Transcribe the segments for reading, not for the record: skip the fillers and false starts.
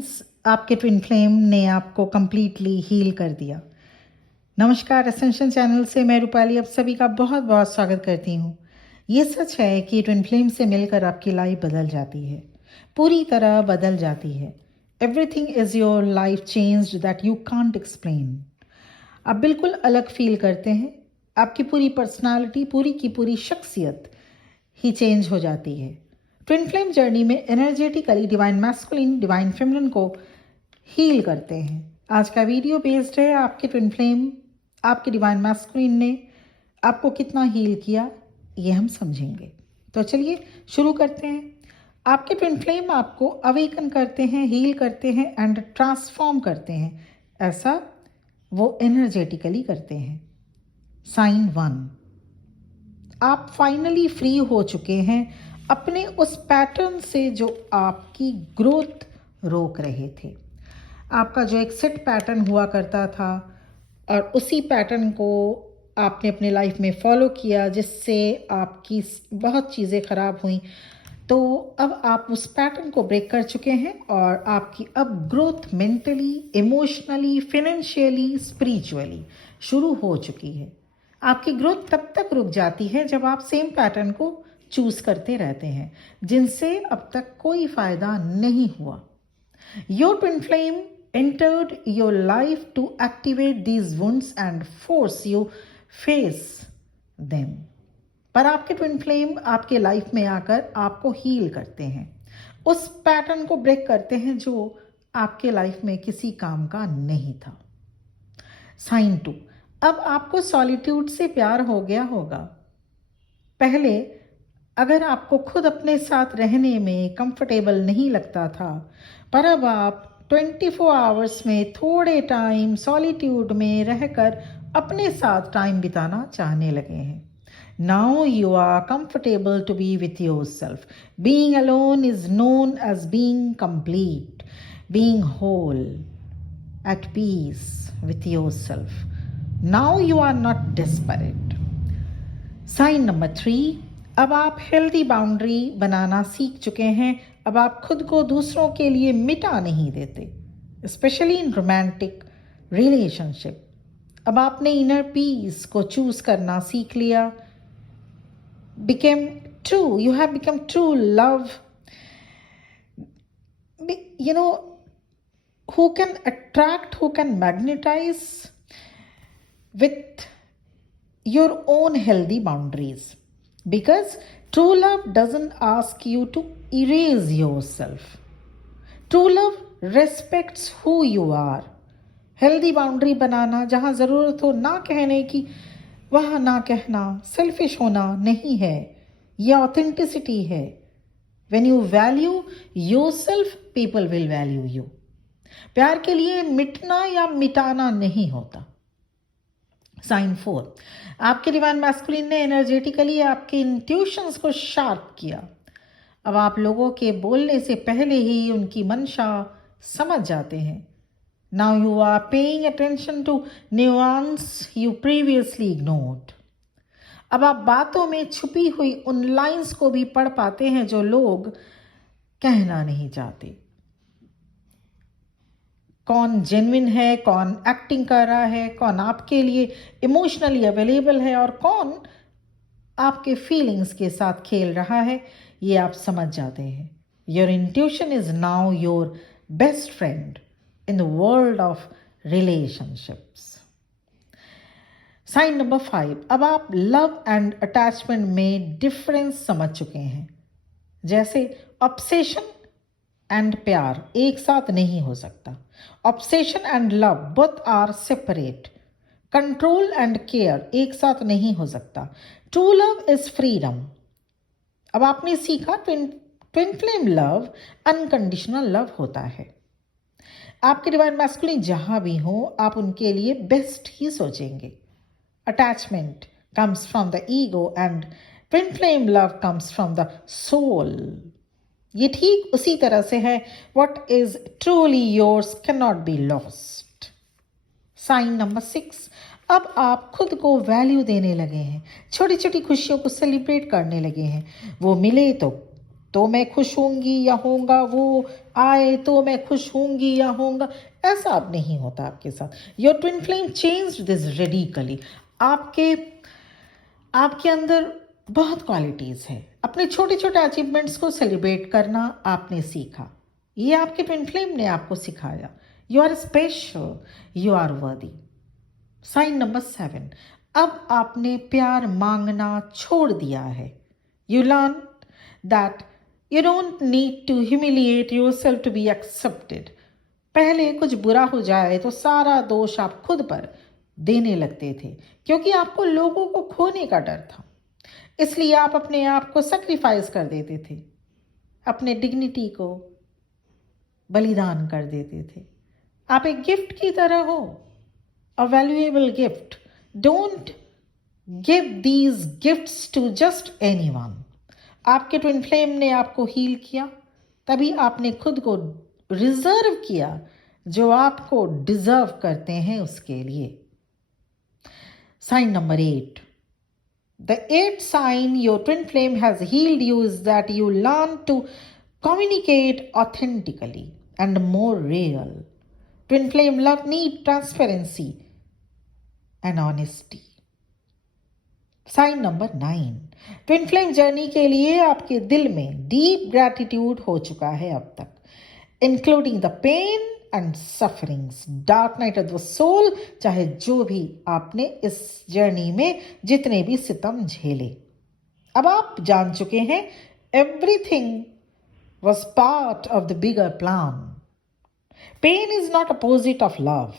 Science, आपके twin flame ने आपको कंप्लीटली हील कर दिया। नमस्कार, एसेंशियल चैनल से मैं रूपाली आप सभी का बहुत बहुत स्वागत करती हूँ। ये सच है कि ट्विन फ्लेम से मिलकर आपकी लाइफ बदल जाती है, पूरी तरह बदल जाती है। Everything is your life changed that you can't explain. आप बिल्कुल अलग फील करते हैं, आपकी पूरी पर्सनालिटी, पूरी की पूरी शख्सियत ही चेंज हो जाती है। ट्विन फ्लेम जर्नी में energetically divine masculine, divine feminine को हील करते हैं। आज का वीडियो बेस्ड है आपके ट्विन फ्लेम, आपके डिवाइन मैस्कुलिन ने आपको कितना हील किया, ये हम समझेंगे। तो चलिए शुरू करते हैं। आपके ट्विन फ्लेम आपको अवेकन करते हैं, हील करते हैं एंड ट्रांसफॉर्म करते हैं। ऐसा वो एनर्जेटिकली करते हैं। साइन 1, आप फाइनली फ्री हो चुके हैं अपने उस पैटर्न से जो आपकी ग्रोथ रोक रहे थे। आपका जो एक सेट पैटर्न हुआ करता था और उसी पैटर्न को आपने अपने लाइफ में फॉलो किया, जिससे आपकी बहुत चीज़ें ख़राब हुई। तो अब आप उस पैटर्न को ब्रेक कर चुके हैं और आपकी अब growth mentally, emotionally, financially, spiritually शुरू हो चुकी है। आपकी ग्रोथ तब तक रुक जाती है जब आप सेम पैटर्न को चूज करते रहते हैं, जिनसे अब तक कोई फ़ायदा नहीं हुआ। Your twin flame entered your life to activate these wounds and force you face them. पर आपके ट्विन फ्लेम आपके लाइफ में आकर आपको हील करते हैं, उस पैटर्न को ब्रेक करते हैं जो आपके लाइफ में किसी काम का नहीं था। साइन 2, अब आपको सॉलिट्यूड से प्यार हो गया होगा। पहले अगर आपको खुद अपने साथ रहने में कंफर्टेबल नहीं लगता था, पर अब आप 24 आवर्स में थोड़े टाइम सॉलिट्यूड में रहकर अपने साथ टाइम बिताना चाहने लगे हैं। Now you are comfortable to be with yourself. Being alone is known as being complete, being whole, at peace with yourself. Now you are not desperate. Sign number 3, अब आप हेल्दी बाउंड्री बनाना सीख चुके हैं। अब आप खुद को दूसरों के लिए मिटा नहीं देते, स्पेशली इन रोमांटिक रिलेशनशिप। अब आपने इनर पीस को चूज करना सीख लिया। You have become true love, who can attract, who can magnetize with your own healthy boundaries, because true love doesn't ask you to erase yourself. True love respects who you are. Healthy boundary बनाना, जहाँ ज़रूरत हो ना कहने की वहाँ ना कहना, सेल्फिश होना नहीं है, यह ऑथेंटिसिटी है। When you value yourself, people will value you. प्यार के लिए मिटना या मिटाना नहीं होता। साइन 4, आपके डिवाइन मैस्कुलिन ने एनर्जेटिकली आपके इंट्यूशंस को शार्प किया। अब आप लोगों के बोलने से पहले ही उनकी मंशा समझ जाते हैं। Now you are paying attention to nuance you previously ignored. अब आप बातों में छुपी हुई उन लाइंस को भी पढ़ पाते हैं जो लोग कहना नहीं चाहते। कौन जेन्युइन है, कौन एक्टिंग कर रहा है, कौन आपके लिए इमोशनली अवेलेबल है और कौन आपके फीलिंग्स के साथ खेल रहा है, ये आप समझ जाते हैं। Your intuition is now your best friend in the world of relationships. Sign number 5, अब आप लव एंड अटैचमेंट में डिफरेंस समझ चुके हैं। जैसे ऑब्सेशन एंड प्यार एक साथ नहीं हो सकता। Obsession and love both are separate. Control and care एक साथ नहीं हो सकता। True love is freedom. अब आपने सीखा twin flame love unconditional love होता है। आपके डिवाइन मैस्कुलिन जहां भी हो, आप उनके लिए बेस्ट ही सोचेंगे। Attachment comes from the ego and twin flame love comes from the soul. ये ठीक उसी तरह से है, what is truly yours can not be lost. Sign number 6, अब आप खुद को वैल्यू देने लगे हैं, छोटी छोटी खुशियों को सेलिब्रेट करने लगे हैं। वो मिले तो तो मैं खुश होंगी या होऊंगा, वो आए तो मैं खुश होंगी या होऊंगा, ऐसा अब नहीं होता आपके साथ. Your twin flame changed this radically. आपके आपके अंदर बहुत क्वालिटीज़ है. अपने छोटे छोटे अचीवमेंट्स को सेलिब्रेट करना आपने सीखा. ये आपके ट्विन फ्लेम ने आपको सिखाया. You are special, you are worthy. Sign number 7. अब आपने प्यार मांगना छोड़ दिया है. You learn that you don't need to humiliate yourself to be accepted. पहले कुछ बुरा हो जाए तो सारा दोष आप खुद पर देने लगते थे, क्योंकि आपको लोगों को खोने का डर था. इसलिए आप अपने आप को सेक्रीफाइस कर देते थे, अपने डिग्निटी को बलिदान कर देते थे. आप एक गिफ्ट की तरह हो, a valuable gift. Don't give these gifts to just anyone. आपके ट्विन फ्लेम ने आपको हील किया, तभी आपने खुद को रिजर्व किया जो आपको डिजर्व करते हैं उसके लिए. Sign number 8. The 8th sign your twin flame has healed you is that you learn to communicate authentically and more real. Twin flame love need transparency and honesty. Sign number 9. Twin flame journey के लिए आपके दिल में deep gratitude हो चुका है अब तक, including the pain and sufferings, dark night of the soul. चाहे जो भी आपने इस जर्नी में जितने भी सितम झेले, अब आप जान चुके हैं everything was part of the bigger plan. Pain is not opposite of love,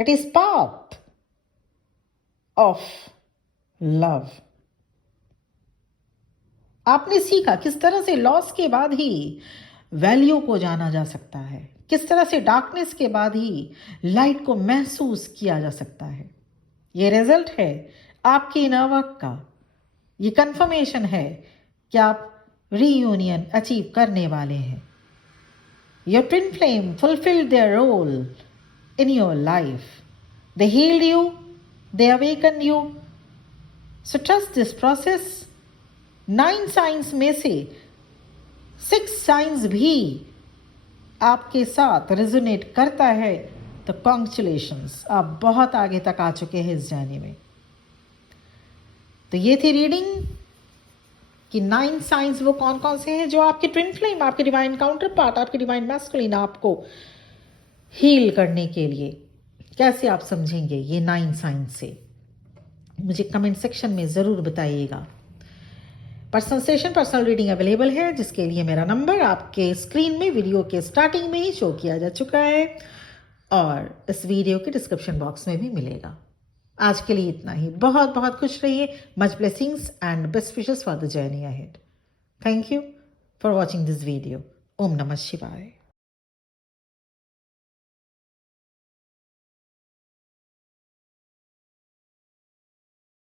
it is part of love. आपने सीखा किस तरह से लॉस के बाद ही वैल्यू को जाना जा सकता है, किस तरह से डार्कनेस के बाद ही लाइट को महसूस किया जा सकता है. ये रिजल्ट है आपके इनर वर्क का. ये कंफर्मेशन है कि आप रीयूनियन अचीव करने वाले हैं. Your twin flame fulfilled their role in your life. They healed you, they awaken you. So trust this process. 9 signs में से 6 साइंस भी आपके साथ रेजोनेट करता है तो कॉन्ग्रेचुलेशंस, आप बहुत आगे तक आ चुके हैं इस जर्नी में. तो ये थी रीडिंग कि 9 साइंस वो कौन कौन से हैं जो आपके ट्विन फ्लेम, आपके डिवाइन काउंटर पार्ट, आपके डिवाइन मैस्कुलिन आपको हील करने के लिए कैसे आप समझेंगे. ये 9 साइंस से मुझे कमेंट सेक्शन में ज़रूर बताइएगा. Personal session, personal reading available है, जिसके लिए मेरा नंबर आपके स्क्रीन में वीडियो के स्टार्टिंग में ही शो किया जा चुका है और इस वीडियो के डिस्क्रिप्शन बॉक्स में भी मिलेगा. आज के लिए इतना ही. बहुत बहुत खुश रहिए. Much blessings and best wishes for the journey ahead. Thank you for watching this video. Om नमः शिवाय.